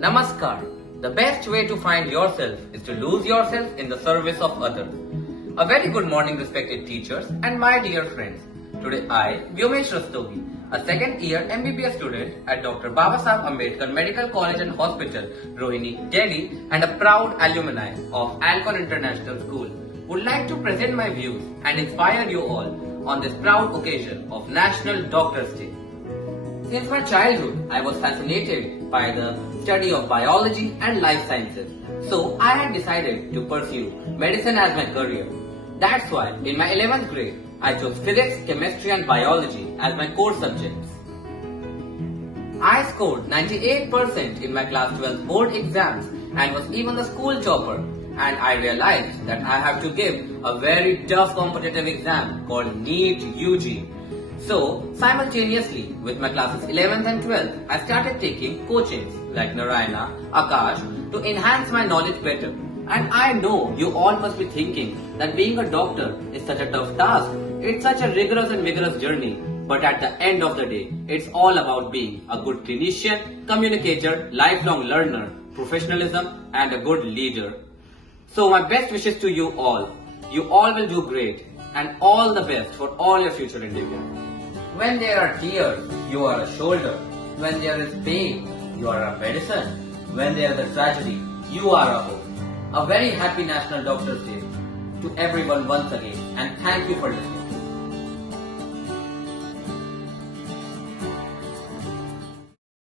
Namaskar. The best way to find yourself is to lose yourself in the service of others. A very good morning, respected teachers and my dear friends. Today I, Vyomesh Rastogi, a second year MBBS student at Dr. Babasaheb Ambedkar Medical College and Hospital, Rohini, Delhi, and a proud alumni of Alcon International School, would like to present my views and inspire you all on this proud occasion of National Doctors' Day. Since my childhood, I was fascinated by the study of biology and life sciences, so I had decided to pursue medicine as my career. That's why in my 11th grade, I chose physics, chemistry and biology as my core subjects. I scored 98% in my class 12 board exams and was even the school topper, and I realized that I have to give a very tough competitive exam called NEET UG. So, simultaneously with my classes 11th and 12th, I started taking coachings like Narayana, Akash to enhance my knowledge better. And I know you all must be thinking that being a doctor is such a tough task. It's such a rigorous and vigorous journey. But at the end of the day, it's all about being a good clinician, communicator, lifelong learner, professionalism and a good leader. So my best wishes to you all. You all will do great and all the best for all your future endeavors. When there are tears, you are a shoulder. When there is pain, you are a medicine. When there is a tragedy, you are a hope. A very happy National Doctors' Day to everyone once again, and thank you for listening.